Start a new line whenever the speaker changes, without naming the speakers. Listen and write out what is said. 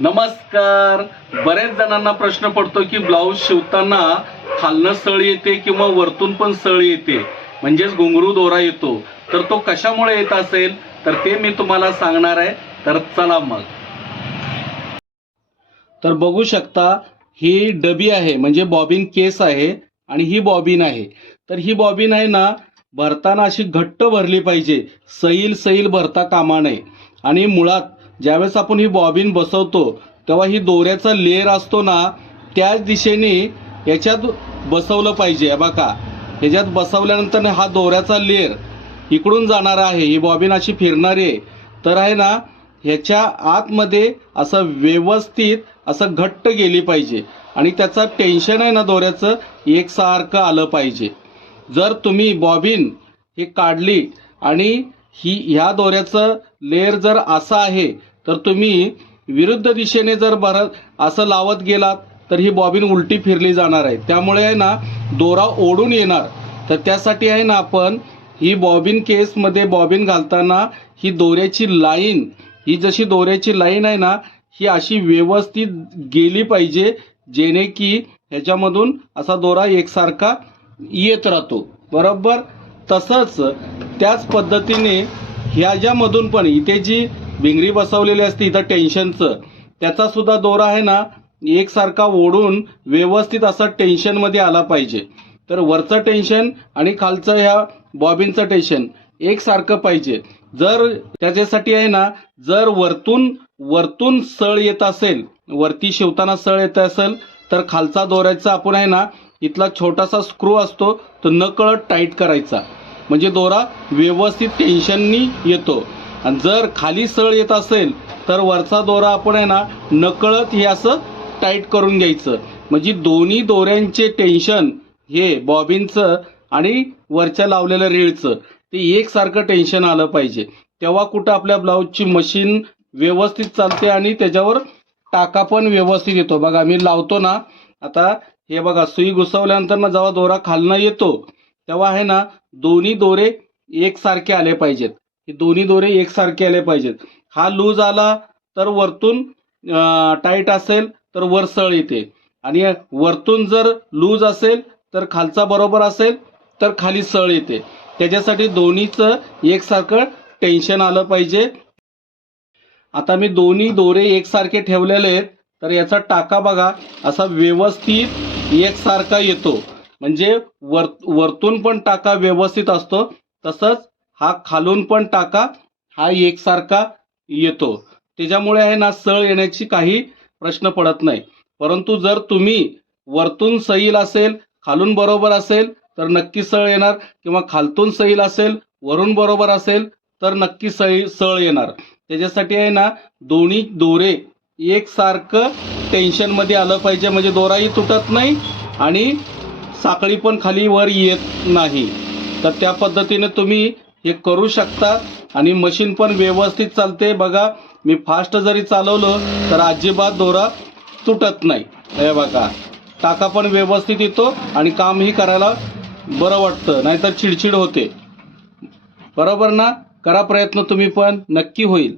नमस्कार. बरेच जणांना प्रश्न पडतो की ब्लाऊज शिवताना खालनं सळ येते किंवा वरतून पण सळ येते? म्हणजेच घुंगरू दोरा येतो. तर तो कशामुळे येत असेल? तर ते मी तुम्हाला सांगणार आहे. तर चला मग. तर बघू शकता ही डबी आहे. म्हणजे बॉबिन केस आहे आणि ही बॉबिन आहे. तर ही बॉबिन आहे ना भरताना अशी घट्ट भरली पाहिजे. सैल सैल भरता कामा नये. आणि मुळात ज्यावेळेस आपण ही बॉबिन बसवतो तेव्हा ही दोऱ्याचा लेअर असतो ना त्याच दिशेने याच्यात बसवलं पाहिजे. बघा ह्याच्यात बसवल्यानंतर हा दोऱ्याचा लेअर इकडून जाणार आहे. ही बॉबिन अशी फिरणारी आहे. तर आहे ना ह्याच्या आतमध्ये असं व्यवस्थित असं घट्ट गेली पाहिजे. आणि त्याचं टेन्शन आहे ना दोऱ्याचं एकसारखं आलं पाहिजे. जर तुम्ही बॉबिन ही काढली आणि ही ह्या दोऱ्याचं लेअर जर असं आहे तर तुम्ही विरुद्ध दिशेने जर भरत असं लावत गेलात तर ही बॉबिन उलटी फिरली जाणार आहे. त्यामुळे आहे ना दोरा ओढून येणार. तर त्यासाठी आहे ना आपण ही बॉबिन केसमध्ये बॉबिन घालताना ही दोऱ्याची लाईन ही जशी दोऱ्याची लाईन आहे ना ही अशी व्यवस्थित गेली पाहिजे जेणे की ह्याच्यामधून असा दोरा एकसारखा येत राहतो. बरोबर? तसंच त्याच पद्धतीने ह्याच्यामधून पण इथे जी भिंगरी बसवलेली असते इथं टेन्शनचं त्याचा सुद्धा दोरा आहे ना एकसारखा ओढून व्यवस्थित असं टेन्शनमध्ये आला पाहिजे. तर वरचं टेन्शन आणि खालचं ह्या बॉबिनचं टेन्शन एकसारखं पाहिजे. जर त्याच्यासाठी आहे ना जर वरतून वरतून सळ येत असेल वरती शिवताना सळ येत असेल तर खालचा दोऱ्याचा आपण आहे ना इथला छोटासा स्क्रू असतो तो नकळत टाईट करायचा. म्हणजे दोरा व्यवस्थित टेन्शननी येतो. आणि जर खाली सळ येत असेल तर वरचा दोरा आपण आहे ना नकळत हे असं टाईट करून घ्यायचं. म्हणजे दोन्ही दोऱ्यांचे टेन्शन हे बॉबिनचं आणि वरच्या लावलेलं रेळचं ते एकसारखं टेन्शन आलं पाहिजे. तेव्हा कुठं आपल्या ब्लाऊजची मशीन व्यवस्थित चालते आणि त्याच्यावर टाका पण व्यवस्थित येतो. बघा मी लावतो ना आता हे बघा सुई घुसवल्यानंतर ना जेव्हा दोरा खालनं येतो तेव्हा आहे ना दोन्ही दोरे एकसारखे आले पाहिजेत. हे दोन्ही दोरे एकसारखे आले पाहिजेत. हा लूज आला तर वरतून टाईट असेल तर वर सळ येते. आणि वरतून जर लूज असेल तर खालचा बरोबर असेल तर खाली सळ येते. त्याच्यासाठी दोन्हीचं एकसारखं टेन्शन आलं पाहिजे. आता मी दोन्ही दोरे एकसारखे ठेवलेले आहेत तर याचा टाका बघा. असा व्यवस्थित एकसारखा येतो. म्हणजे वर वरतून पण टाका व्यवस्थित असतो. तसंच हा खालून पण टाका हा एकसारखा येतो. त्याच्यामुळे आहे ना सळ येण्याची काही प्रश्न पडत नाही. परंतु जर तुम्ही वरतून सैल असेल खालून बरोबर असेल तर नक्की सळ येणार. किंवा खालतून सैल असेल वरून बरोबर असेल तर नक्की सळी सळ येणार. त्याच्यासाठी आहे ना दोन्ही दोरे एकसारखं टेन्शनमध्ये आलं पाहिजे. म्हणजे दोराही तुटत नाही आणि साखळी पण खाली वर येत नाही. तर त्या पद्धतीने तुम्ही हे करू शकता. आणि मशीन पण व्यवस्थित चालते. बघा मी फास्ट जरी चालवलं तर अजिबात दोरा तुटत नाही. हे बघा टाका पण व्यवस्थित येतो आणि कामही करायला बरं वाटतं. नाहीतर चिडचिड होते. बरोबर ना? करा प्रयत्न तुम्ही पण. नक्की होईल.